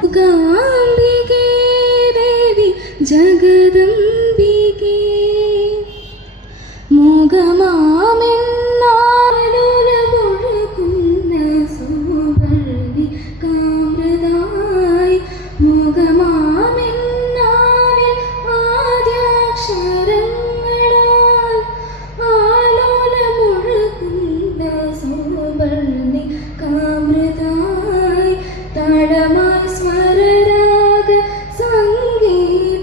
ಮೂಕಾಂಬಿಕೆ ದೇವಿ ಜಗದಂಬಿಕೆ മുഖമാമെന്നാലുലപൊഴുകുന്ന സുവർണി കാമ്രതായി മുഖമാമെന്നാവിൽ ആദ്യാക്ഷരങ്ങളാൽ ആലോലമൊഴുകുന്ന സുവർണി കാമ്രതായി താളമായി സ്വരരാഗ സംഗീതമേളമായി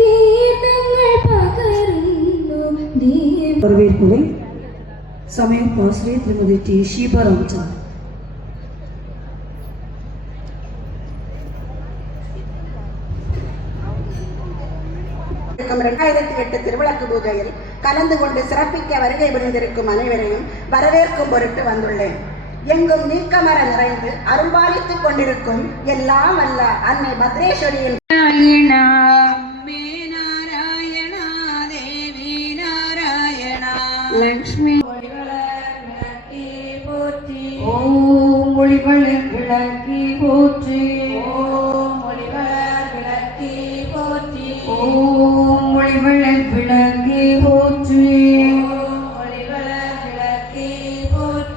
ദീപങ്ങൾ പകരുന്നു வரவேற்புரை சமயம் ஆசிரியர் திருமதி டி ஷீபா ராமச்சந்திரன். இருக்கும் 2008 திருவிளக்கு பூஜையில் கலந்து கொண்டு சிறப்பிக்க வருகை புரிந்திருக்கும் அனைவரையும் வரவேற்கும் பொருட்டு வந்துள்ளேன். எங்கும் நீக்கமர நிறைந்து அருள்பாலித்துக் கொண்டிருக்கும் எல்லாம் வல்ல அன்னை பத்ரேஸ்வரியின் லக்ஷ்மி ஓம் ஒளிவளர் விளக்கி போற்றி. ஓம் ஒளிவளர் விளக்கி போற்றி. ஓம் ஒளிவளர் விளக்கி போற்றி. ஓம் ஒளிவளர் விளக்கி போற்றி.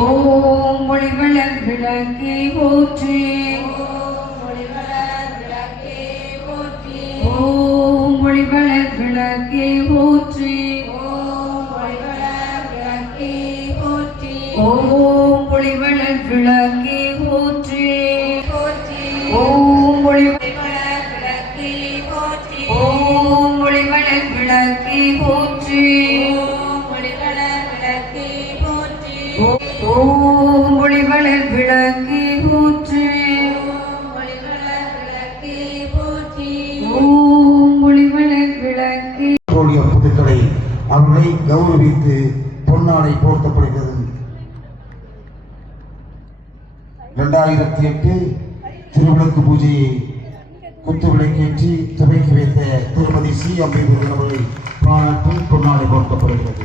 ஓம் ஒளிவளர் விளக்கி போற்றி. ஓம் ஒளிவளர் விளக்கி போற்றி. ஓம் ஒளிவளர் விளக்கி போற்றி. ஓம் ஒளிவளர் விளக்கி போற்றி. ஓம் ஒளிவளர் விளக்கி போற்றி. ஓம் ஒளிவளர் விளக்கி புதுக்கடை அவர்களை கௌரவித்து பொன்னாடை போர்த்தப்படுகிறது. 2008 திருவிளக்கு பூஜையை குத்துவிளக்கேற்றி துவக்கி வைத்த திருமதி சி அம்பேத்கர் அவர்களை பாராட்டி பொன்னாடை போர்த்தப்படுகிறது.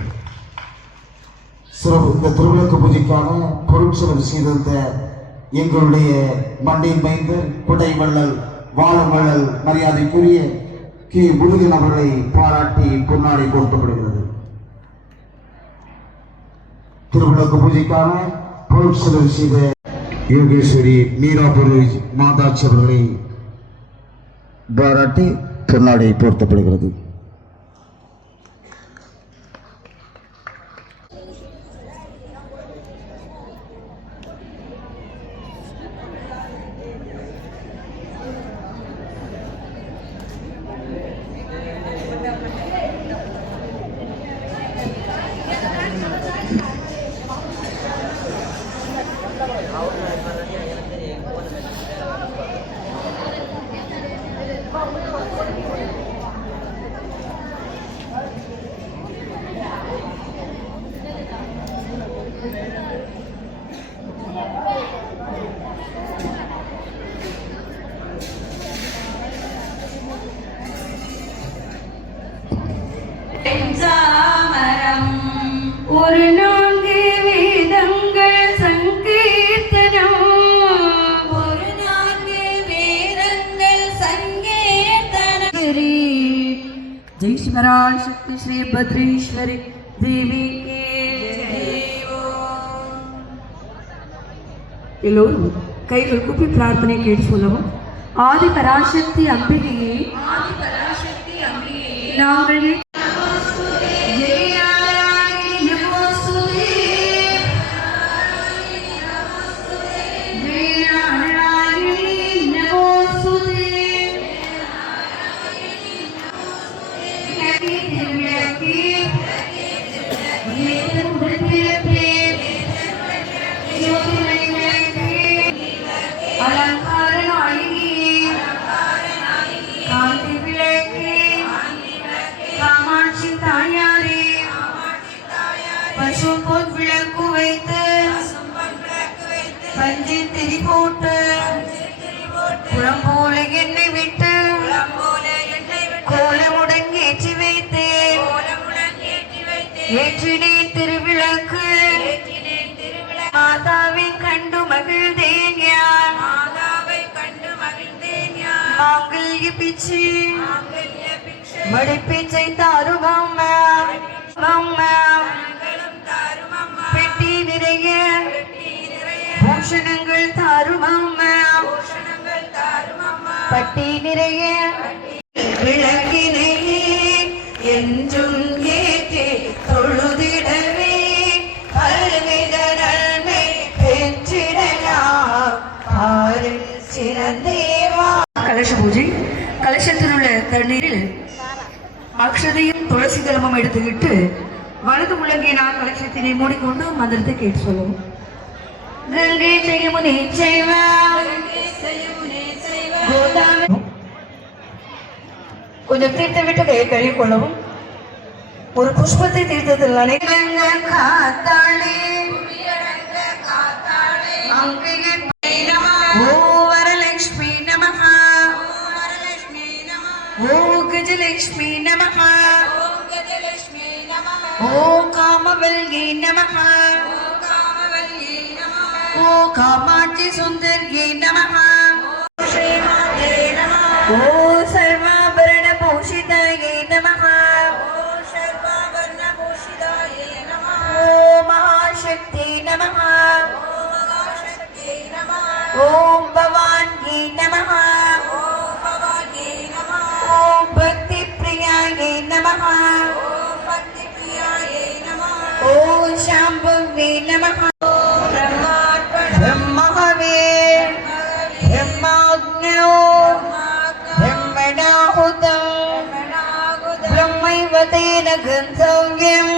இந்த திருவிளக்கு பூஜைக்கான பொருட்செலவு செய்திருந்த எங்களுடைய மண்டையின் மைந்தர் குடைவள்ளல் வாழவள்ளல் மரியாதைக்குரிய கே முருகன் அவர்களை பாராட்டி பொன்னாடை போர்த்தப்படுகிறது. திருவிளக்கு பூஜைக்கான பொருட்செலவு செய்த யோகேஸ்வரி மீராபுரி மாதாட்சி அவர்களை பாராட்டி பொன்னாடை போர்த்தப்படுகிறது. ஒரு 4 வேதங்கள் சங்கீர்த்தனம். ஒரு 4 வேதங்கள் சங்கீர்த்தனம். जय शिवराज शक्ति श्री भद्रेश्वरी देवी के எல்லோரும் கைகள் கூப்பி பிரார்த்தனை கேட்டு சொல்லவும். ஆதி பராசக்தி அம்பிகையே நாங்கள் பசும்பொன் விளக்கு வைத்து பஞ்சி திரி போட்டு புறம் போல என்னை விட்டு கோலமுடன் ஏற்றி வைத்தேன் ஏற்றினேன் திருவிளக்கு மாதாவை கண்டு மகிழ்ந்தேன் யான் மாங்கல்ய பிச்சு மடிப்பிச்சை தாரும் அம்மா அம்மா பெட்டி நிறைய பூஷணங்கள் தாரும் அம்மா பட்டி நிறைய விளக்கினையே என்றும் ஏற்றி தொழுதிடவே பல்வித நன்மை பெற்றிடலாம் ஆறில் சிறந்தேவா. கலச பூஜை. கலசத்தில் உள்ள தண்ணீரில் அக்ஷதையும் துளசி தலமும் எடுத்துக்கிட்டு வலது முழங்கினால் கலசத்தினை மூடிக்கொண்டு மந்திரத்தை கேட்டு சொல்லுவோம். கங்கை செய்யமுனே செய்வா கொஞ்சம் தீர்த்து விட்டு கையை கழுவிக் கொள்ளவும். ஒரு புஷ்பத்தை தீர்த்தத்தில் வரலட்சுமி நமஹா ஓ கஜலட்சுமி நமஹா ஓ காமவல்கி நமஹா ஓ காமாட்சி சுந்தர்கி நமஹா ஓ சர்வாபரண பூஷிதாயே நமஹா ஓ மகாசக்தி நமஹா ஓம் பவான்கி நமஹா ஓம் பக்தி பிரியாயே நமஹா ஓம் சாம்பவே நமஹா ब्रह्मवे ब्रह्माग्नो ब्रह्मणाहुतं ब्रह्मैव तेन गन्तव्यं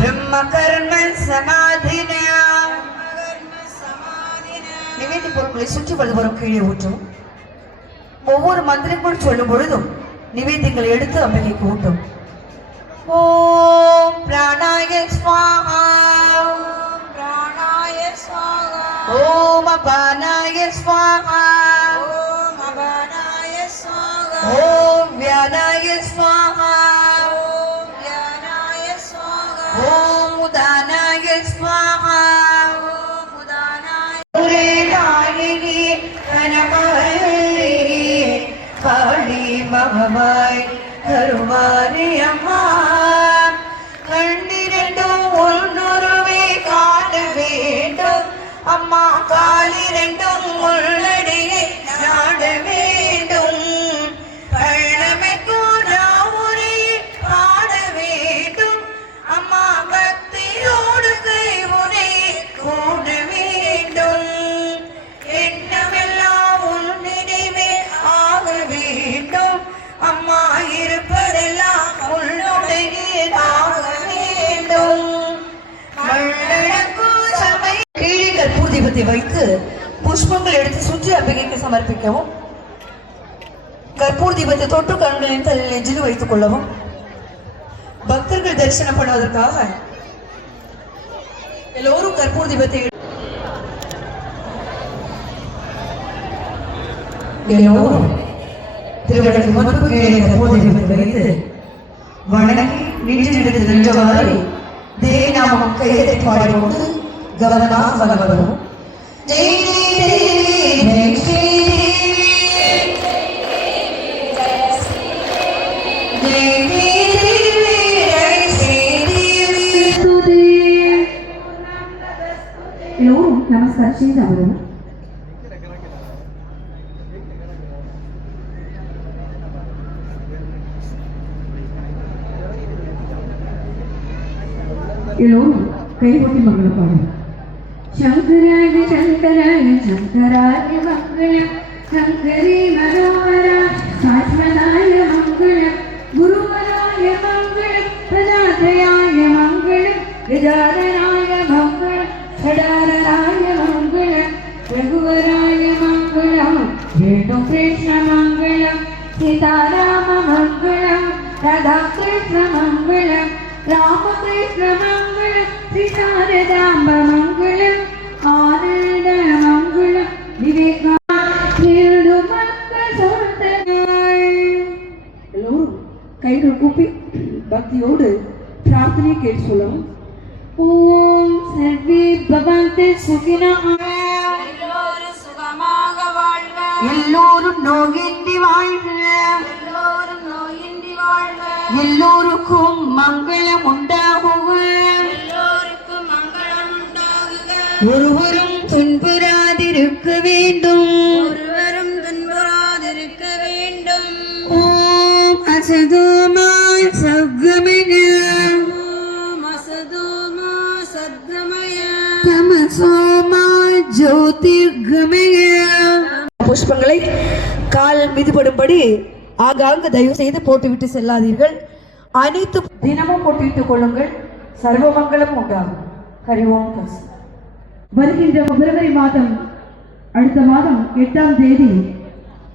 ब्रह्मकर्म समाधिना. நிவேதி பொருட்களை சுற்றி வலதுபுறம் கீழே ஊற்றும். ஒவ்வொரு மந்திரங்கள் சொல்லும் பொழுதும் நிவேதிகளை எடுத்து அம்பிகைக்கு ஊட்டும். ஓம் பிராணாய ஸ்வாஹா ஓம் அபானாய ஸ்வாஹா ஓம் வியானாய ஸ்வாஹா ஓம் உதானாய ஸ்வாஹா நாயகி கனகவல்லி காளி மகமாய் கருமாரி அம்மா கண்டிரண்டும் ஒன்றுருவே காண வேண்டும் அம்மா காலிரண்டும் உள்ளடியை நாட வேண்டும் பழமைக்கும் ராமுறையை பாட வேண்டும் அம்மா பக்தியோடு கைமுறை கூட வேண்டும் எண்ணமெல்லாம் உன் நினைவே ஆக வேண்டும் அம்மா இருப்பதெல்லாம் உன்னுடைய ஆக வேண்டும். கீழே கற்பூர தீபத்தை வைத்து புஷ்பங்கள் எடுத்து சுற்றி அம்பிகைக்கு சமர்ப்பிக்கவும். கற்பூர தீபத்தை தொட்டு கண்களின் தலையில் நெஞ்சில் வைத்துக் கொள்ளவும். பக்தர்கள் தரிசனம் பண்ணுவதற்காக எல்லோரும் கற்பூர தீபத்தை எல்லோரும் திருவள்ளுவர் முன்பு கீழே கற்பூர தீபத்தை வைத்து வணங்கி நின்று நின்றவாறு தேவி நாமம் கையெழுத்தை பாடிக்கொண்டு கவனமாக வரும். ஜெய் ஜெய் எல்லோரும் நமஸ்காரம் செய்து அமரும். எல்லோரும் கைகொட்டி மங்கள பாடும். சங்கராய சங்கராய சங்கராய மங்களம் சங்கரி மனோகர சாஸ்வதாய மங்களம் குருவராய மங்களம் பிரதாதயாய மங்களம் கஜானனாய மங்களம் சடானனாய மங்களம் ரகுவராய மங்களம் வேணு கிருஷ்ண மங்களம் சீதாராம மங்களம் ராதாகிருஷ்ண மங்களம் ராமகிருஷ்ண மங்களம் ஸ்ரீ சாரதாம்ப மங்களம் கைகள் கூப்பி பக்தியோடு பிரார்த்தனை கேட்டு சொல்லவும். ஓம் சர்வே பவந்து சுகினா. எல்லோரும் சுகமாக வாழ்க. எல்லோரும் நோயின்றி வாழ்க. எல்லோரும் நோயின்றி வாழ்க. எல்லோருக்கும் மங்களம் உண்டாகுக. எல்லோருக்கும் மங்களம் உண்டாகுக. ஒருவரும் துன்புறாதிருக்க வேண்டும். ஒருவரும் துன்புறாதிருக்க வேண்டும். ஓம் அசதோமா சத்கமய. ஓம் அசதோமா சத்கமய. தமசோமா ஜோதிர்கமய. புஷ்பங்களை கால் மிதிபடும்படி ஆங்காங்கு தயவு செய்து போட்டுவிட்டு செல்லாதீர்கள். அனைத்து தினமும் போட்டுவிட்டுக் கொள்ளுங்கள். சர்வமங்கலம் உண்டாகும். ஹரி ஓம் தஸ். வருகின்ற பிப்ரவரி மாதம், அடுத்த மாதம் 8ஆம் தேதி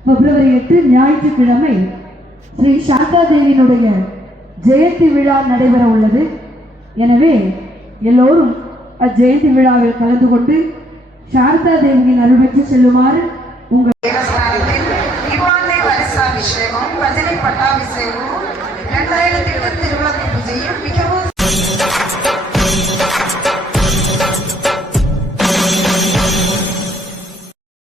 பிப்ரவரி 8 ஞாயிற்றுக்கிழமை ஸ்ரீ சாந்தா தேவியினுடைய ஜெயந்தி விழா நடைபெற உள்ளது. எனவே எல்லோரும் அஜெயந்தி விழாவில் கலந்து கொண்டு சாரதா தேவியின் அருள் பெற்று செல்லுமாறு உங்கள் தேவஸ்தானத்தில் யுவானை வருஷாபிஷேகம், பஜனை பட்டாபிஷேகம், 2020 திருவிளக்கு பூஜையும் மிகவும்